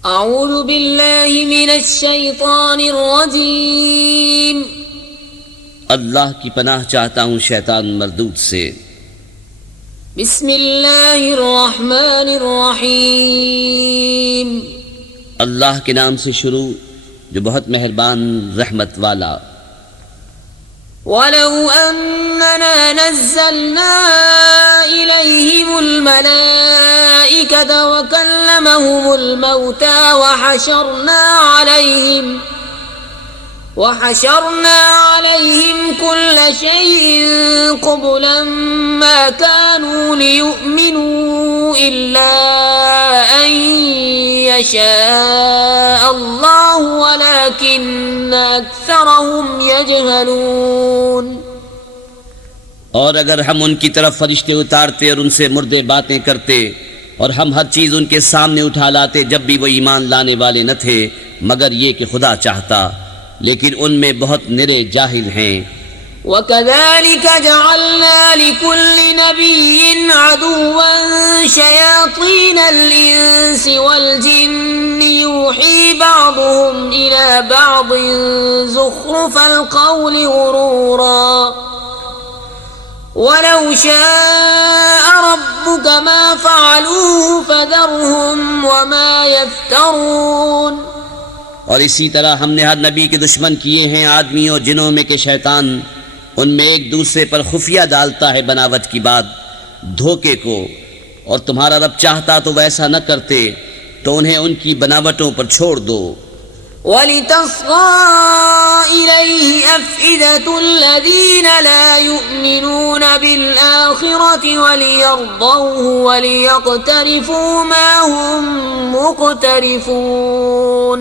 अऊज़ु बिल्लाहि मिनश शैतानिर रजीम। अल्लाह की पनाह चाहता हूँ शैतान मरदूद से। बिस्मिल्लाहिर रहमानिर रहीम। अल्लाह के नाम से शुरू जो बहुत मेहरबान रहमत वाला। वलौ अन्ना नज़्ज़लना इलैहिमुल मलाइकता व कल्लमहुमुल मौता वहशरना अलैहिम कुल्ल शैइन क़ुबुलन मा कानू लियुमिनू इल्ला अन यशा अल्लाहु वलाकिन्न अक्सरहुम यजहलून। और अगर हम उनकी तरफ फरिश्ते उतारते और उनसे मुर्दे बातें करते और हम हर चीज उनके सामने उठा लाते जब भी वो ईमान लाने वाले न थे मगर ये कि खुदा चाहता, लेकिन उनमें बहुत निरे जाहिल हैं। वकज़ालिक जअलना लिकुल्लि नबिय्यिन अदुव्वन शयातीनल इंसि वल जिन्नि यूही बअदुहुम इला बअदिन ज़ुख़्रुफ़ल क़ौलि गुरूरा वलौ शाअ रब्बुक मा फ़अलूहु फ़ज़रहुम वमा यफ़्तरून। और इसी तरह हमने हर नबी के दुश्मन किए हैं आदमी और जिनों में के शैतान उनमें एक दूसरे पर खुफिया डालता है बनावट की बात धोखे को, और तुम्हारा रब चाहता तो वैसा न करते तो उन्हें उनकी बनावटों पर छोड़ दो। वलितस्ग़ा इलैहि अफ़इदतुल्लज़ीन ला युमिनून बिल-आख़िरति वलियर्दौहु वलियक़्तरिफ़ू मा हुम मुक़्तरिफ़ून।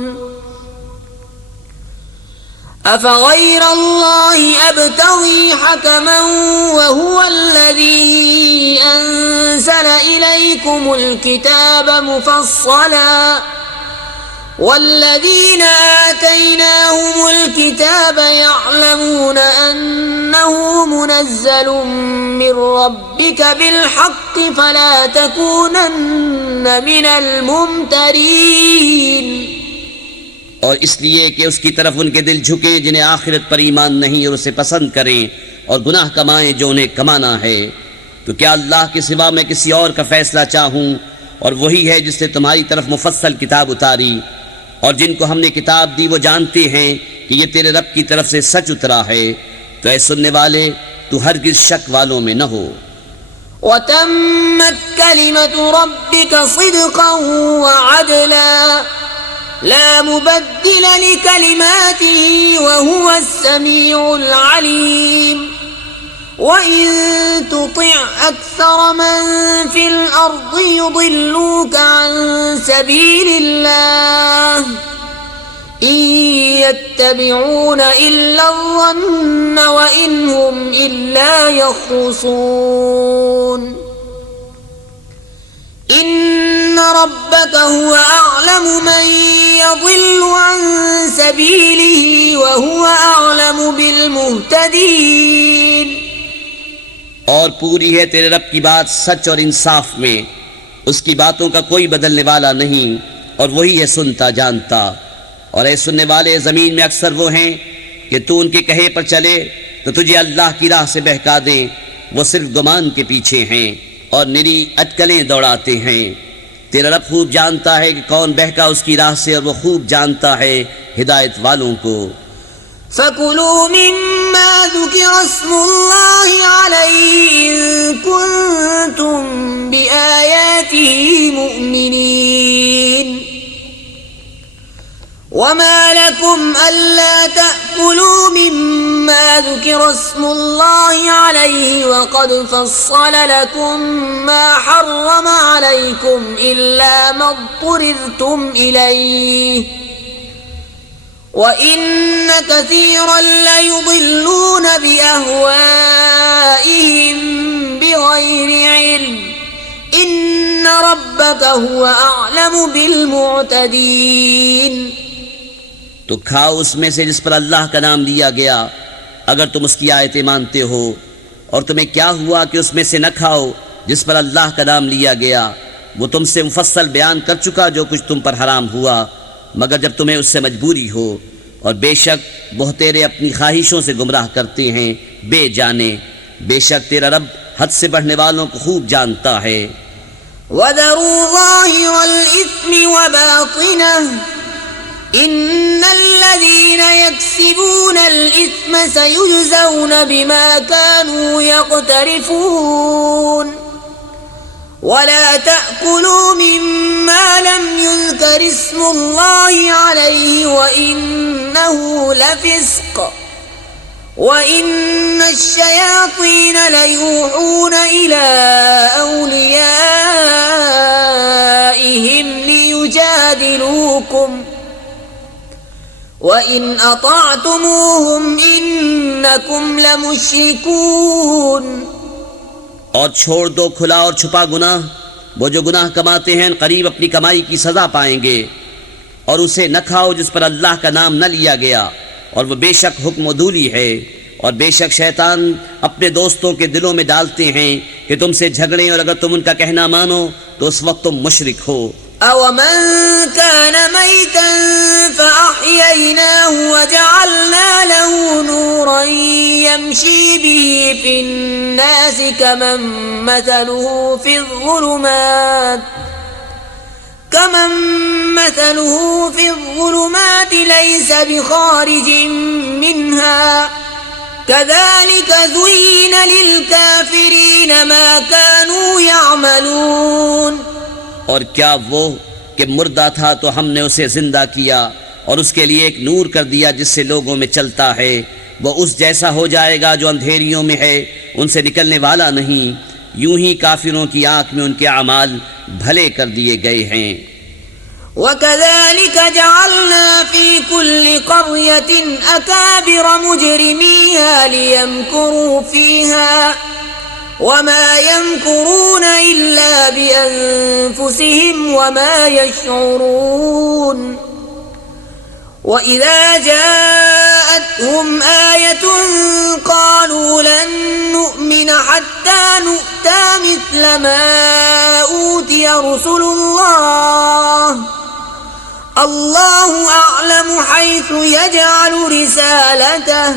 अफ़ग़ैर अल्लाहि अब्तग़ी हकमन वहुवल्लज़ी अंज़ल इलैकुमुल किताब मुफ़स्सला वल्लज़ीन आतैनाहुमुल किताब यअलमून अन्नहु मुनज़्ज़लुम मिर रब्बिक बिलहक़्क़ि फला तकूनन्न मिनल मुमतरीन। और इसलिए कि उसकी तरफ उनके दिल झुके जिन्हें आखिरत पर ईमान नहीं और उसे पसंद करें और गुनाह कमाएं जो उन्हें कमाना है। तो क्या अल्लाह के सिवा मैं किसी और का फैसला चाहूं, और वही है जिसने तुम्हारी तरफ मुफस्सल किताब उतारी, और जिनको हमने किताब दी वो जानते हैं कि ये तेरे रब की तरफ से सच उतरा है। तो ऐ सुनने वाले तू हरगिज़ शक वालों में न हो। वतम्मत कलिमतु रब्बिक सिद्क़न व अदला ला मुबद्दिल लिकलिमातिही व हुवस समीउल अलीम। वइन तुति' अक्सर मन फिल अर्दि युदिल्लूक अन सबीलिल्लाह इन यत्तबिऊन इल्ला ज़न्न व इन हुम इल्ला यख़्रुसून। इन्न रब्बक हुवा अअलमु मन यज़िल्लु अन सबीलिही व हुवा अअलमु बिल मुहतदीन। और पूरी है तेरे रब की बात सच और इंसाफ में, उसकी बातों का कोई बदलने वाला नहीं, और वही है सुनता जानता। और ऐ सुनने वाले ज़मीन में अक्सर वो हैं कि तू उनके कहे पर चले तो तुझे अल्लाह की राह से बहका दें, वो सिर्फ गुमान के पीछे हैं और निरी अटकलें दौड़ाते हैं। तेरा रब खूब जानता है कि कौन बहका उसकी राह से, और वो खूब जानता है हिदायत वालों को। फकुलू मिम्मा ज़ुकिरा स्मुल्लाहि अलैहि इन कुंतुम बिआयातिही मुमिनीन। वमा लकुम अल्ला तअकुलू मिम्मा ज़ुकिरा स्मुल्लाहि अलैहि वक़द फ़स्सल लकुम मा हर्रम अलैकुम इल्ला मा ज़्तुरिरतुम इलैहि वइन्न कसीरन लयुदिल्लून बिअहवाइहिम बिगैरि इल्म इन्न रब्बक हुवा अअलमु बिलमुअतदीन। तो खाओ उसमें से जिस पर अल्लाह का नाम लिया गया अगर तुम उसकी आयतें मानते हो, और तुम्हें क्या हुआ कि उसमें से न खाओ जिस पर अल्लाह का नाम लिया गया, वो तुमसे मुफस्सल बयान कर चुका जो कुछ तुम पर हराम हुआ, मगर जब तुम्हें उससे मजबूरी हो, और बेशक वह तेरे अपनी ख्वाहिशों से गुमराह करते हैं बेजाने। बेशक तेरा रब हद से बढ़ने वालों को खूब जानता है। वदरू ज़ाहिरल इस्मि व बातिनह इन्नल्लज़ीन यक्सिबूनल इस्म सयुजज़ौन बिमा कानू यक़्तरिफून वला तअकुलू मिम्मा लम युज़कर इस्मुल्लाहि अलैहि व इन्नहु लफ़िस्क़ وَإِنَّ الشَّيَاطِينَ لَيُوحُونَ إِلَى أَوْلِيَائِهِمْ لِيُجَادِلُوكُمْ وَإِنْ أَطَعْتُمُوهُمْ إِنَّكُمْ لَمُشْرِكُونَ और छोड़ दो खुला और छुपा गुनाह। वो जो गुनाह कमाते हैं करीब अपनी कमाई की सजा पाएंगे। और उसे न खाओ जिस पर अल्लाह का नाम न लिया गया, और वह बेशक हुक्म अदूली है। और बेशक शैतान अपने दोस्तों के दिलों में डालते हैं कि तुमसे झगड़े, और अगर तुम उनका कहना मानो तो उस वक्त तुम मुशरिक हो। अवमन कान मैतन फअहयैनाहु वजअलना लहु नूरन यमशी बिही फिन्नास कमन मथलुहु في الظلمات ليس بخارج منها كذلك زين للكافرين ما كانوا يعملون। और क्या वो कि मुर्दा था तो हमने उसे जिंदा किया और उसके लिए एक नूर कर दिया जिससे लोगों में चलता है। वो उस जैसा हो जाएगा जो अंधेरियों में है, उनसे निकलने वाला नहीं। यूं ही काफिरों की आंख में उनके अमाल भले कर दिए गए हैं। وكذلك جعلنا في كل قرية أكابر مجرميها ليمكروا فيها وما يمكرون إلا بأنفسهم وما يشعرون وإذا جاءتهم آية قالوا لن نؤمن حتى نؤتى مثل ما أوتي رسل الله أعلم حيث يجعل رسالته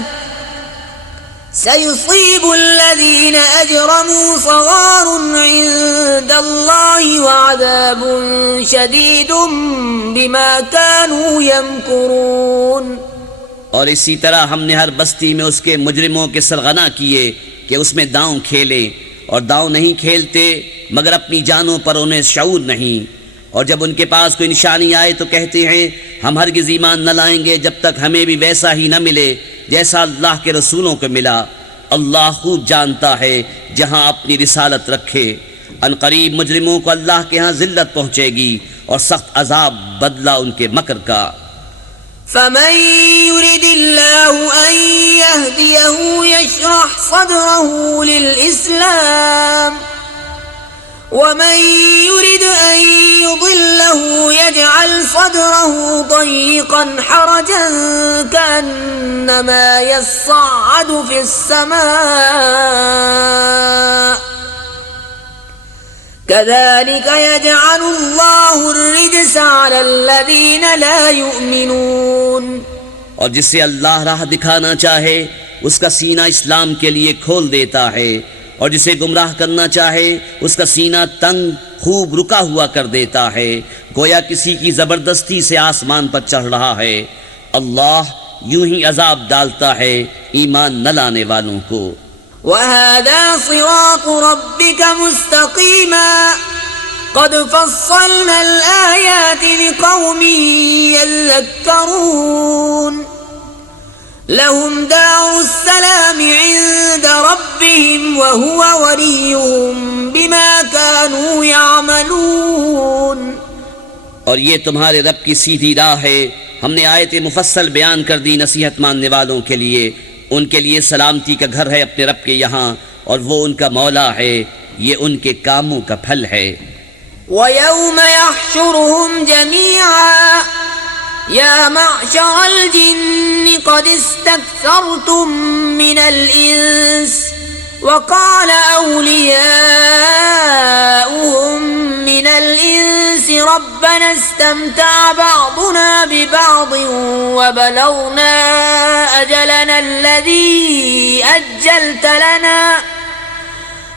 سيصيب الذين أجرموا صغار عند الله وعذاب شديد بما كانوا يمكرون। और इसी तरह हमने हर बस्ती में उसके मुजरिमों के सरगना किए कि उसमें दांव खेले, और दांव नहीं खेलते मगर अपनी जानों पर उन्हें शऊर नहीं। और जब उनके पास कोई निशानी आए तो कहते हैं हम हरगिज़ ईमान न लाएंगे जब तक हमें भी वैसा ही न मिले जैसा अल्लाह के रसूलों को मिला। अल्लाह खूब जानता है जहां अपनी रिसालत रखे। अनकरीब मुजरिमों को अल्लाह के यहाँ जिल्लत पहुंचेगी और सख्त अजाब बदला उनके मकर का। فمن يرد الله أن يهديه يشرح صدره للإسلام ومن يرد أن يضله يجعل صدره ضيقا حرجا كأنما يصعد في السماء كذلك يجعل الله الرجس على الذين لا يؤمنون। और जिसे अल्लाह राह दिखाना चाहे उसका सीना इस्लाम के लिए खोल देता है, और जिसे गुमराह करना चाहे उसका सीना तंग खूब रुका हुआ कर देता है, गोया किसी की जबरदस्ती से आसमान पर चढ़ रहा है। अल्लाह यूं ही अजाब डालता है ईमान न लाने वालों को। وهذا صراط ربك مستقيما قد فصلنا الآيات لقوم يذكرون لهم دار السلام عند ربهم وهو وليهم بما كانوا يعملون। और ये तुम्हारे रब की सीधी राह है। हमने आयत मुफस्सल बयान कर दी नसीहत मानने वालों के लिए। उनके लिए सलामती का घर है अपने रब के यहाँ, और वो उनका मौला है। ये उनके कामों का फल है। وَيَوْمَ يَحْشُرُهُمْ جَمِيعًا يَا مَعْشَرَ الْجِنِّ قَدِ اسْتَكْثَرْتُمْ مِنَ الْإِنسِ وَقَالَ أَوْلِيَاؤُهُمْ من الإنس ربنا استمتع بعضنا ببعض وبلغنا أجلنا الذي أجلت لنا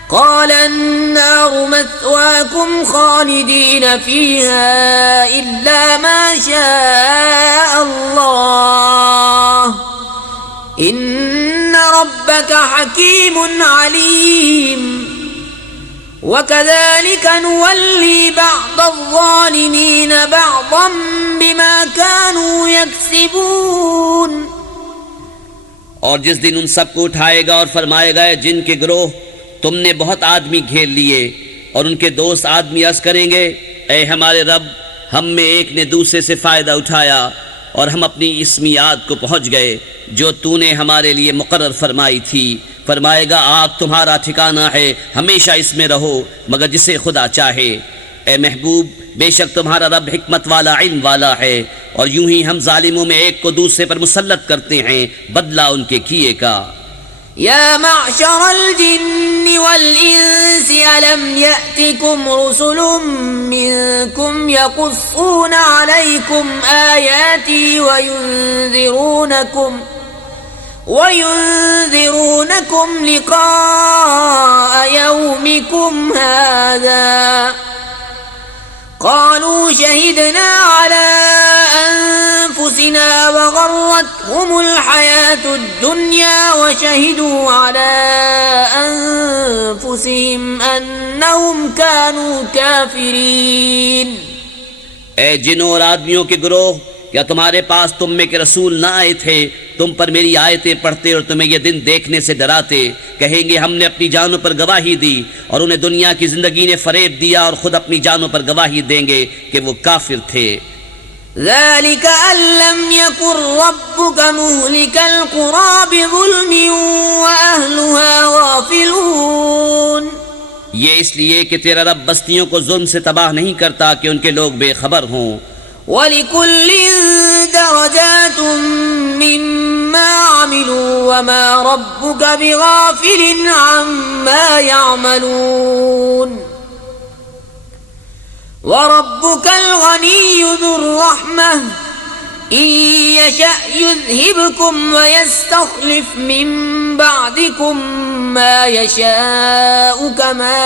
قال النار مثواكم خالدين فيها إلا ما شاء الله إن ربك حكيم عليم وكذلك نولي بعض الظالمين بعضا بما كانوا يكسبون। और जिस दिन उन सबको उठाएगा और फरमाएगा जिनके गिरोह तुमने बहुत आदमी घेर लिए और उनके दोस्त आदमी अर्ज करेंगे ऐ हमारे रब हम में एक ने दूसरे से फ़ायदा उठाया और हम अपनी इस मियाद को पहुँच गए जो तूने हमारे लिए मुकर्रर फरमाई थी। फरमाएगा आग तुम्हारा ठिकाना है हमेशा इसमें रहो मगर जिसे खुदा चाहे। ए महबूब बेशक तुम्हारा रब हिकमत वाला इल्म वाला है और यूं ही हम जालिमों में एक को दूसरे पर मुसल्लत करते हैं बदला उनके किए का। या मअशरल जिन्नि वल इंसि अलम यअतिकुम रुसुलुम मिनकुम यक़ुस्सूना अलैकुम आयाती वयुन्ज़िरूनकुम लिक़ाअ यौमिकुम हाज़ा क़ालू शहिदना अला अन्फुसिना वग़र्रतहुमुल हयातुद दुन्या वशहिदू अला अन्फुसिहिम अन्नहुम कानू काफिरीन। ए जिन्नों और आदमियों के गिरोह क्या तुम्हारे पास तुम में के रसूल ना आए थे तुम पर मेरी आयतें पढ़ते और तुम्हें यह दिन देखने से डराते। कहेंगे हमने अपनी जानों पर गवाही दी और उन्हें दुनिया की जिंदगी ने फरेब दिया और खुद अपनी जानों पर गवाही देंगे कि वो काफिर थे। ज़ालिका अल्लम यकुर रब्बुक मुहलिकल क़ुरा बिज़ुल्मिन व अहलुहा गाफ़िलून। ये इसलिए कि तेरा रब बस्तियों को जुल्म से तबाह नहीं करता कि उनके लोग बेखबर हों। वलिकुल्लिन दरजातुम मिम्मा अमिलू वमा रब्बुक बिगाफिलिन अम्मा यअमलून वरब्बुकल गनिय्यु ज़ुर रहमह इन यशअ युज़हिबकुम वयस्तख्लिफ मिन बअदिकुम मा यशाअ कमा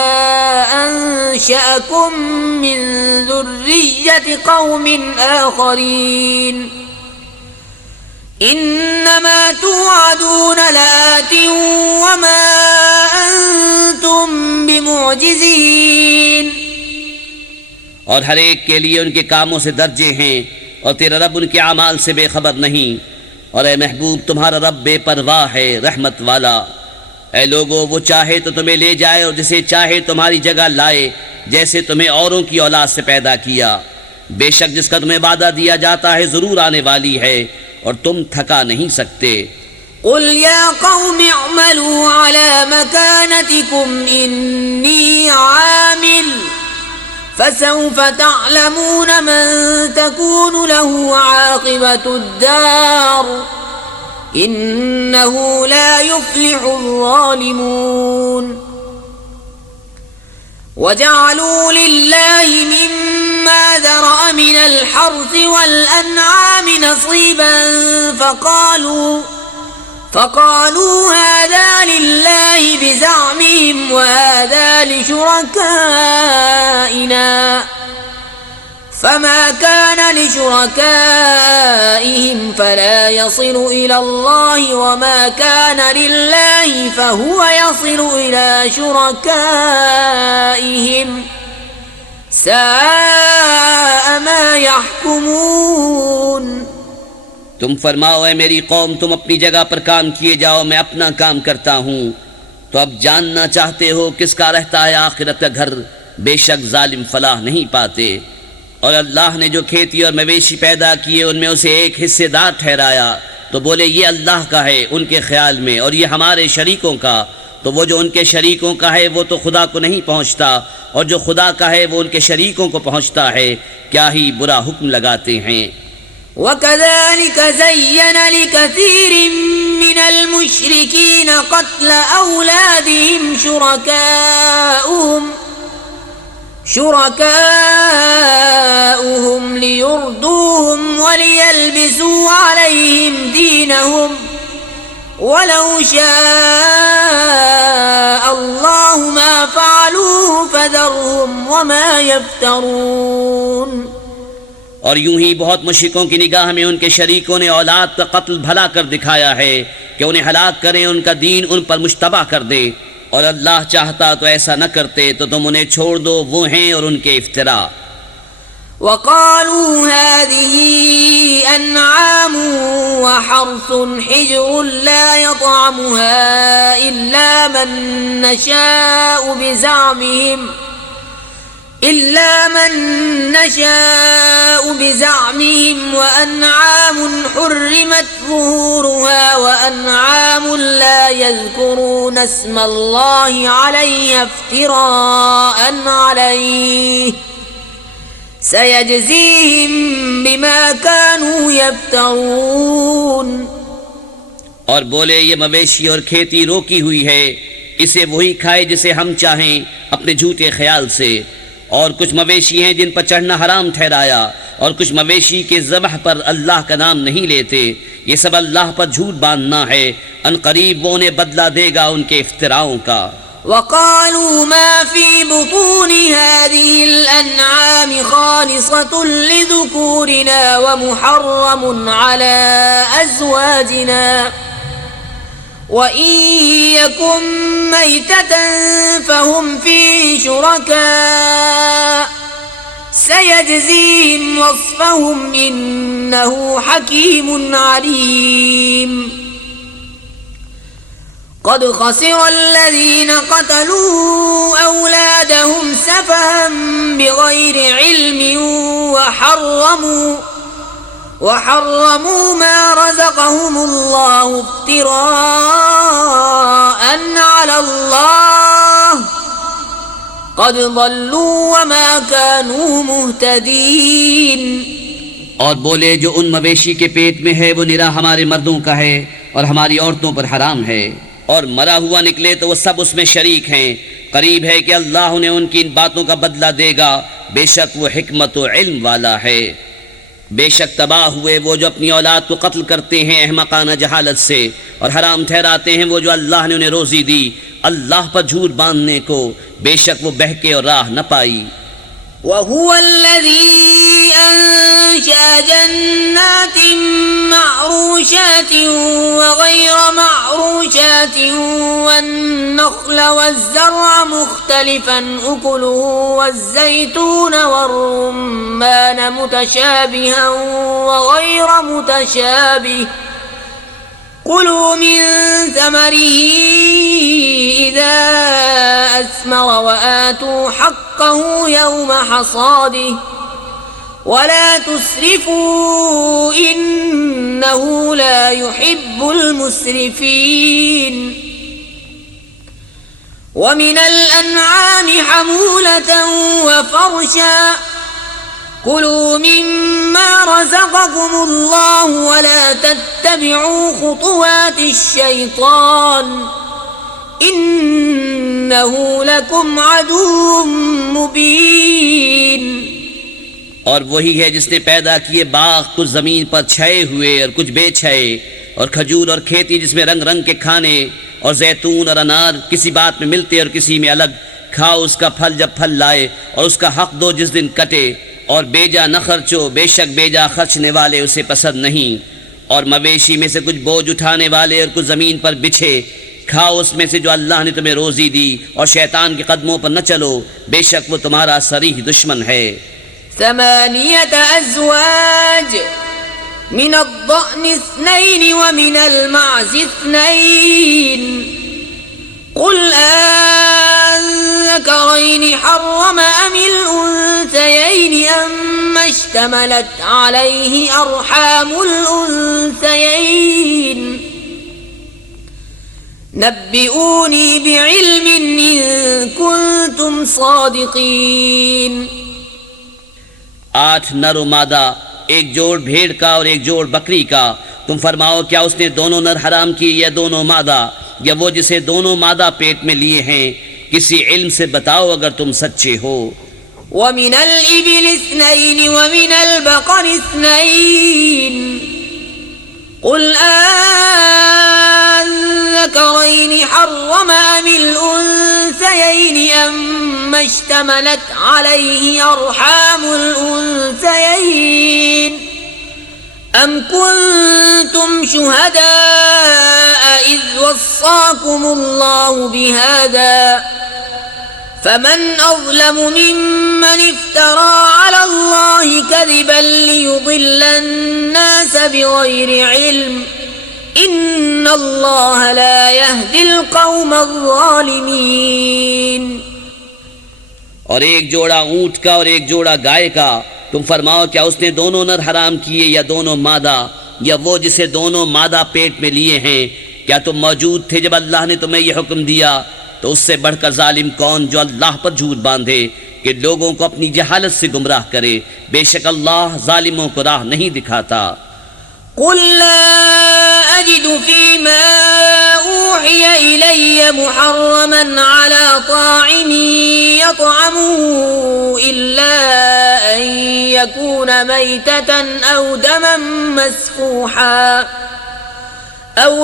अंशअकुम मिन ज़ुर्रिय्यति क़ौमिन आख़रीन इन्नमा तुअदून लआतिन वमा अंतुम बिमुअजिज़ीन। और हर एक के लिए उनके कामों से दर्जे हैं और तेरा रब उनके आमाल से बेखबर नहीं। और ए महबूब तुम्हारा रब बेपरवाह है रहमत वाला। ए लोगो वो चाहे तो तुम्हें ले जाए और जिसे चाहे तुम्हारी जगह लाए जैसे तुम्हें औरों की औलाद से पैदा किया। बेशक जिसका तुम्हें वादा दिया जाता है जरूर आने वाली है और तुम थका नहीं सकते। क़ुल या क़ौमि अअमलू अला मकानतिकुम इन्नी आमिल फसौफ तअलमून मन तकूनु लहु आक़िबतुद दार इन्नहु ला युफ्लिहुज़ ज़ालिमून। वजअलू लिल्लाहि मिम्मा ज़रअ मिनल हर्थि वल अनआमि नसीबन फक़ालू हाज़ा लिल्लाहि बिज़अमिहिम वहाज़ा लिशुरकाइना फमा कान लिशुरकाइहिम फला यसिलु इलल्लाहि वमा कान लिल्लाहि फहुव यसिलु इला शुरकाइहिम साअ मा यहकुमून। तुम फरमाओ ऐ मेरी कौम तुम अपनी जगह पर काम किए जाओ मैं अपना काम करता हूँ। तो अब जानना चाहते हो किसका रहता है आखिरत का घर। बेशक जालिम फलाह नहीं पाते। और अल्लाह ने जो खेती और मवेशी पैदा किए उनमें उसे एक हिस्सेदार ठहराया तो बोले ये अल्लाह का है उनके ख्याल में और ये हमारे शरीकों का। तो वो जो उनके शरीकों का है वो तो खुदा को नहीं पहुँचता और जो खुदा का है वो उनके शरीकों को पहुँचता है। क्या ही बुरा हुक्म लगाते हैं। वकज़ालिक ज़य्यन लिकसीरिन मिनल मुश्रिकीन क़त्ल औलादिहिम शुरकाउहुम लियुर्दूहुम वलियल्बिसू अलैहिम दीनहुम वलौ शाअ अल्लाहु मा फ़अलूहु फ़ज़रहुम वमा यफ्तरून। और यूं ही बहुत मुश्रिकों की निगाह में उनके शरीकों ने औलाद का कत्ल भला कर दिखाया है कि उन्हें हलाक करें, उनका दीन उन पर मुश्तबा कर दें, और अल्लाह चाहता तो ऐसा न करते, तो तुम उन्हें छोड़ दो, वो हैं और उनके इफ्तिरा। वक़ालू हाज़िही अन्आम व हर्सुन हिज्रुन ला यतअमुहा इल्ला मन नशाअ बिज़अमिहिम व अन्आम हुर्रिमत ज़ुहूरुहा व अन्आम ला यज़्कुरून अस्मल्लाहि अलैहा इफ्तिराअन अलैहि सयजज़ीहिम बिमा कानू यफ्तरून। और बोले ये मवेशी और खेती रोकी हुई है, इसे वही खाए जिसे हम चाहें अपने झूठे ख्याल से, और कुछ मवेशी हैं जिन पर चढ़ना हराम ठहराया, और कुछ मवेशी के ज़बह पर अल्लाह का नाम नहीं लेते, ये सब अल्लाह पर झूठ बांधना है, अनकरीब वो उन्हें बदला देगा उनके इफ्तिराओं का। वक़ालू मा फ़ी बुतूनि हाज़िहिल अन्आमि ख़ालिसतुन लिज़ुकूरिना व मुहर्रमुन अला अज़वाजिना व इन यकुन मैततन फ़हुम फ़ीहि शुरका सयजज़ीहिम वस्फ़हुम इन्नहु हकीमुन अलीम। क़द ख़सिर अल्लज़ीन क़तलू औलादहुम सफ़हन बिग़ैरि इल्मिन वहर्रमू मा रज़क़हुमुल्लाहु इफ्तिराअन अलल्लाह क़द ضल्लू वमा कानू मुहतदीन। और बोले जो उन मवेशी के पेट में है वो निरा हमारे मर्दों का है और हमारी औरतों पर हराम है, और मरा हुआ निकले तो वो सब उसमें शरीक हैं, करीब है कि अल्लाह उन्हें उनकी इन बातों का बदला देगा, बेशक वो हिकमत व इल्म वाला है। बेशक तबाह हुए वो जो अपनी औलाद को कत्ल करते हैं अहमकाना जहालत से, और हराम ठहराते हैं वो जो अल्लाह ने उन्हें रोजी दी अल्लाह पर झूठ बांधने को, बेशक वो बहके और राह न पाई। वहुवल्लज़ी अंशअ जन्नातिन मअरूशातिन व गैर मअरूशातिन वन्नख्ल वज़्ज़रअ मुख्तलिफन उकुलुहु वज़्ज़ैतून वर्रुम्मान मुतशाबिहन व गैर मुतशाबिह कुलू मिन समरिही इज़ा अस्मर व आतू हक्कहु यौम हसादिह वला तुस्रिफू इन्नहु ला युहिब्बुल मुस्रिफीन। वमिनल अन्आमि हमूलतन व फरशा कुलू मिम्मा रज़क़कुमुल्लाहु वला तत्तबिऊ खुतुवातिश शैतान इन्नहु लकुम अदुव्वुम मुबीन। और वही है जिसने पैदा किए बाग कुछ जमीन पर छाए हुए और कुछ बेछाए, और खजूर और खेती जिसमें रंग रंग के खाने, और जैतून और अनार किसी बात में मिलते और किसी में अलग, खाओ उसका फल जब फल लाए, और उसका हक दो जिस दिन कटे, और बेजा न खर्चो, बेशक बेजा खर्चने वाले उसे पसंद नहीं। और मवेशी में से कुछ बोझ उठाने वाले और कुछ जमीन पर बिछे, खाओ उसमें से जो अल्लाह ने तुम्हें रोजी दी, और शैतान के कदमों पर न चलो, बेशक वो तुम्हारा सरीह दुश्मन है। ثمانية أزواج من الضأن اثنين ومن المعز اثنين قل أذكرين حرم أم الأنثيين أما اشتملت عليه أرحام الأنثيين نبئوني بعلم إن كنتم صادقين। 8 नर व मादा, एक जोड़ भेड़ का और एक जोड़ बकरी का, तुम फरमाओ क्या उसने दोनों नर हराम किए या दोनों मादा, या वो जिसे दोनों मादा पेट में लिए हैं, किसी इल्म से बताओ अगर तुम सच्चे हो। ومن الإبل 2 ومن البقر 2 قل أذكرين حرم أم الأنثيين أما اشتملت عليه أرحام الأنثيين أم كنتم شهداء إذ وصاكم الله بهذا فمن أظلم ممن افترى على الله كذبا ليضل الناس بغير علم إن الله لا يهدي القوم الظالمين। और एक जोड़ा ऊंट का और एक जोड़ा गाय का, तुम फरमाओ क्या उसने दोनों नर हराम किए या दोनों मादा, या वो जिसे दोनों मादा पेट में लिए हैं? क्या तुम मौजूद थे जब अल्लाह ने तुम्हें यह हुक्म दिया? तो उससे बढ़कर जालिम कौन जो अल्लाह पर झूठ बांधे कि लोगों को अपनी जहालत से गुमराह करे। बेशक अल्लाह जालिमों को राह नहीं दिखाता। कुल ला अजिदु फीमा ऊहिय इलैय मुहर्रमन अला ताइमिन यतअमुहु इल्ला अन यकून मैततन औ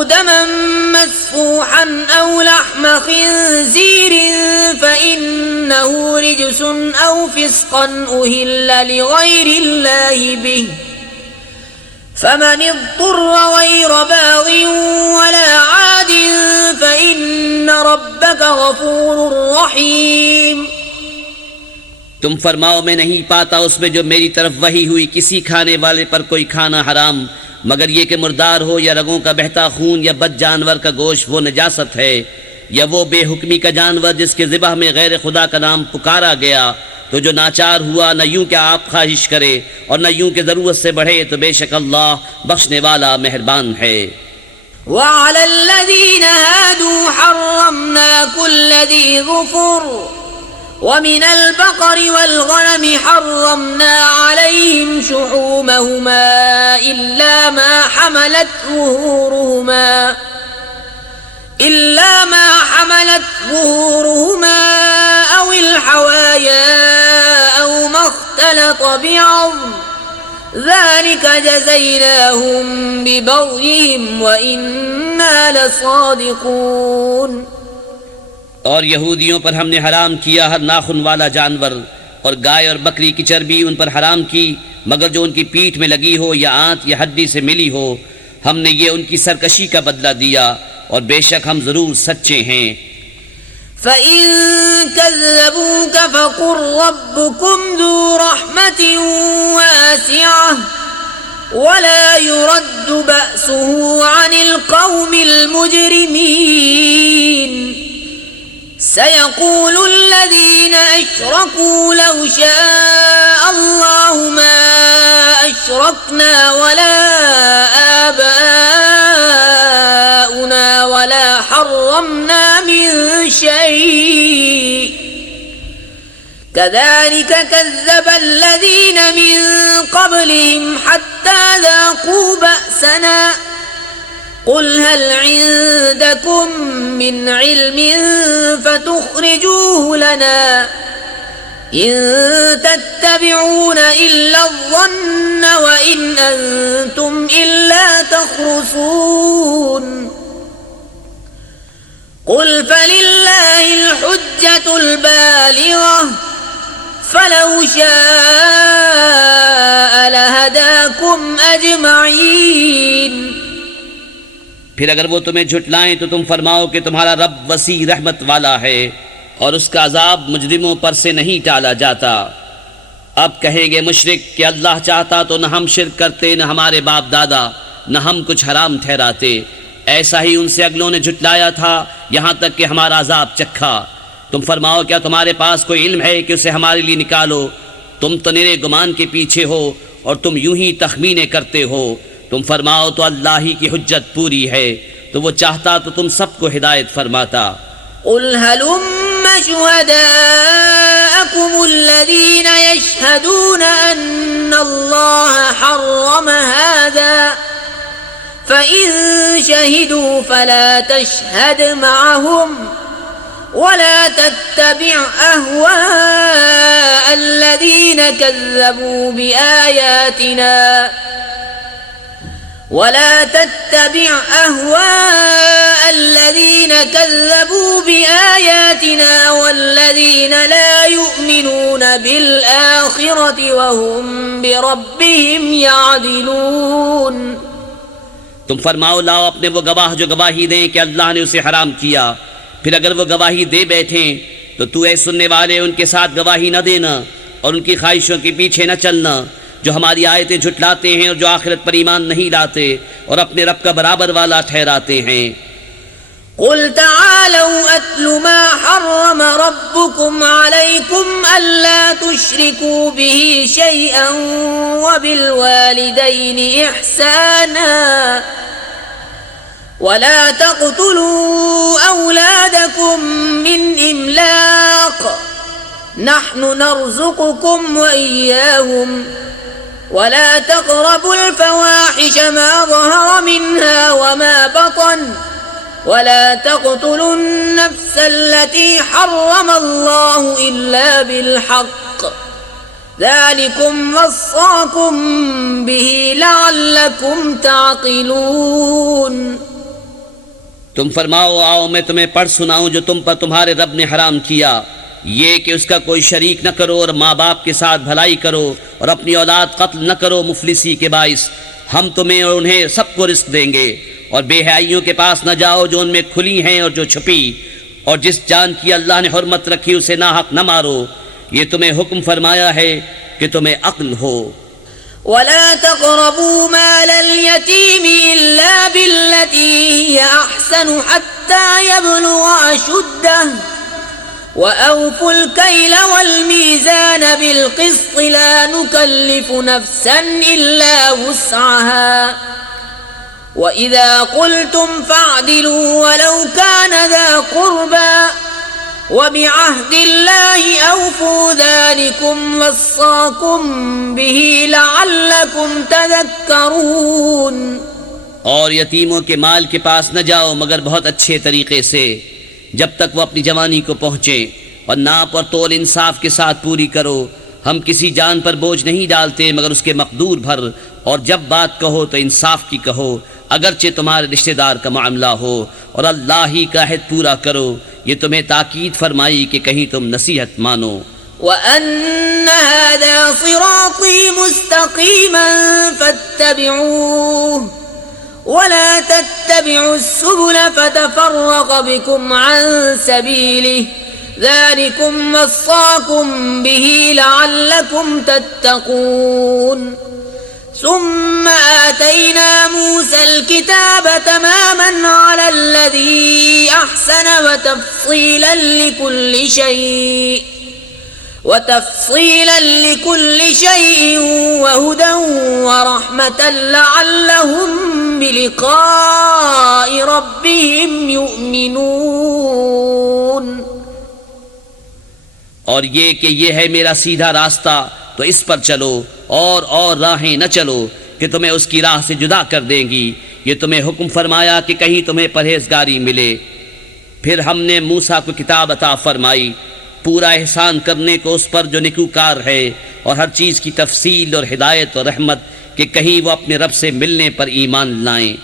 दमन مسفوحا أو لحم خنزير فإنه رجس أو فسقا أهل لغير الله به فمن اضطر غير باغ ولا عاد فإن ربك غفور رحيم। तुम फरमाओ मैं नहीं पाता उसमें जो मेरी तरफ वही हुई किसी खाने वाले पर कोई खाना हराम मगर ये कि मुर्दार हो या रगों का बहता खून या बद जानवर का गोश्त वो नजासत है, या वो बेहुक्मी का जानवर जिसके ज़िबह में गैर खुदा का नाम पुकारा गया। तो जो नाचार हुआ न यूं क्या आप ख्वाहिश करे और न यूं के ज़रूरत से बढ़े, तो बेशक अल्लाह बख्शने वाला मेहरबान है। वअला अल्लज़ीना हादू हर्रमना कुल्ल ज़ी ज़ुफ़ुर ومن البقر والغنم حرمنا عليهم شحومهما إلا ما حملت ظهورهما أو الحوايا أو ما اختلط بعظم ذلك جزيناهم ببغيهم وإنا لصادقون। और यहूदियों पर हमने हराम किया हर नाखुन वाला जानवर, और गाय और बकरी की चर्बी उन पर हराम की मगर जो उनकी पीठ में लगी हो या आंत या हड्डी से मिली हो। हमने ये उनकी सरकशी का बदला दिया और बेशक हम जरूर सच्चे हैं। فإن كذبوك فقل ربكم ذو رحمة واسعة ولا يرد بأسه عن القوم المجرمين سيقول الذين أشركوا لو شاء الله ما أشركنا ولا آباؤنا ولا حرمنا من شيء كذلك كذب الذين من قبلهم حتى ذاقوا بأسنا قل هل عندكم من علم فتخرجوه لنا إن تتبعون إلا الظن وإن أنتم إلا تخرصون قل فلله الحجة البالغة فلو شاء لهداكم أجمعين। फिर अगर वो तुम्हें झुटलाएं तो तुम फरमाओ कि तुम्हारा रब वसी रहमत वाला है और उसका अजाब मुजरिमों पर से नहीं टाला जाता। अब कहेंगे मुशरिक कि अल्लाह चाहता तो न हम शिर्क करते, न हमारे बाप दादा, न हम कुछ हराम ठहराते। ऐसा ही उनसे अगलों ने झुटलाया था यहाँ तक कि हमारा अजाब चखा। तुम फरमाओ क्या तुम्हारे पास कोई इल्म है कि उसे हमारे लिए निकालो? तुम तो निरे गुमान के पीछे हो और तुम यूं ही तखमीने करते हो। तुम फरमाओ तो अल्लाह ही की हुज्जत पूरी है, तो वो चाहता तो तुम सबको हिदायत फरमाता। उल हलुम्म शुहदाअकुम अल्लज़ीना यशहदूना अन्नल्लाह हर्रम हाज़ा फ़इन शहिदू फ़ला तशहद मअहुम ولا تتبع أهواء الذين كذبوا بآياتنا ولا تتبع أهواء الذين كذبوا بآياتنا والذين لا يؤمنون بالآخرة وهم بربهم يعدلون। तुम फरमाओ लाओ अपने वो गवाह जो गवाही दें कि अल्लाह ने उसे हराम किया, फिर अगर वो गवाही दे बैठें तो तू ऐ सुनने वाले उनके साथ गवाही न देना और उनकी ख्वाहिशों के पीछे न चलना जो हमारी आयतें झुटलाते हैं और जो आखिरत पर ईमान नहीं लाते और अपने रब का बराबर वाला ठहराते हैं। قل تعالوا أتل ما حرم ربكم عليكم ألا تشركوا به شيئا وبالوالدين إحسانا ولا تقتلوا أولادكم من إملاق نحن نرزقكم وإياهم ولا تقربوا الفواحش ما ظهر منها وما بطن ولا تقتلوا النفس التي حرم الله إلا بالحق ذلكم وصاكم به لعلكم تعقلون। तुम फरमाओ आओ मैं तुम्हें पढ़ सुनाऊं जो तुम पर तुम्हारे रब ने हराम किया, ये कि उसका कोई शरीक न करो और माँ बाप के साथ भलाई करो और अपनी औलाद कत्ल न करो मुफलिसी के बाइस। हम तुम्हें और उन्हें सबको रिस्क देंगे और बेहयाइयों के पास न जाओ जो उनमें खुली हैं और जो छुपी, और जिस जान की अल्लाह ने हुर्मत रखी उसे नाहक न मारो। ये तुम्हें हुक्म फरमाया है कि तुम्हें अक्ल हो। ولا تقربوا مال اليتيم إلا بالتي هي أحسن حتى يبلغ أشده وأوفوا الكيل والميزان بالقسط لا نكلف نفسا إلا وسعها وإذا قلتم فاعدلوا ولو كان ذا قربى وبعهد الله أوفوا ذلكم وصاكم به لعلكم تذكرون। और यतीमों के माल के पास न जाओ मगर बहुत अच्छे तरीके से जब तक वो अपनी जवानी को पहुँचे, और नाप और तोल इंसाफ के साथ पूरी करो। हम किसी जान पर बोझ नहीं डालते मगर उसके मकदूर भर, और जब बात कहो तो इंसाफ की कहो अगरचे तुम्हारे रिश्तेदार का मामला हो, और अल्लाह ही का अहद पूरा करो। ये तुम्हें ताकीद फरमाई कि कहीं तुम नसीहत मानो। وأن هذا صراطي مستقيما فاتبعوه ولا تتبعوا السبل فتفرق بكم عن سبيله ذلكم وصاكم به لعلكم تتقون। ثم آتينا موسى الكتاب تماما على الذي أحسن وتفصيلا لكل شيء وهدى ورحمة لعلهم بلقاء ربهم يؤمنون। और ये कि ये है मेरा सीधा रास्ता तो इस पर चलो और राहें न चलो कि तुम्हें उसकी राह से जुदा कर देंगी। ये तुम्हें हुक्म फरमाया कि कहीं तुम्हें परहेजगारी मिले। फिर हमने मूसा को किताब अता फरमाई पूरा एहसान करने को उस पर जो निकूकार है, और हर चीज़ की तफसील और हिदायत और रहमत कि कहीं वो अपने रब से मिलने पर ईमान लाएं।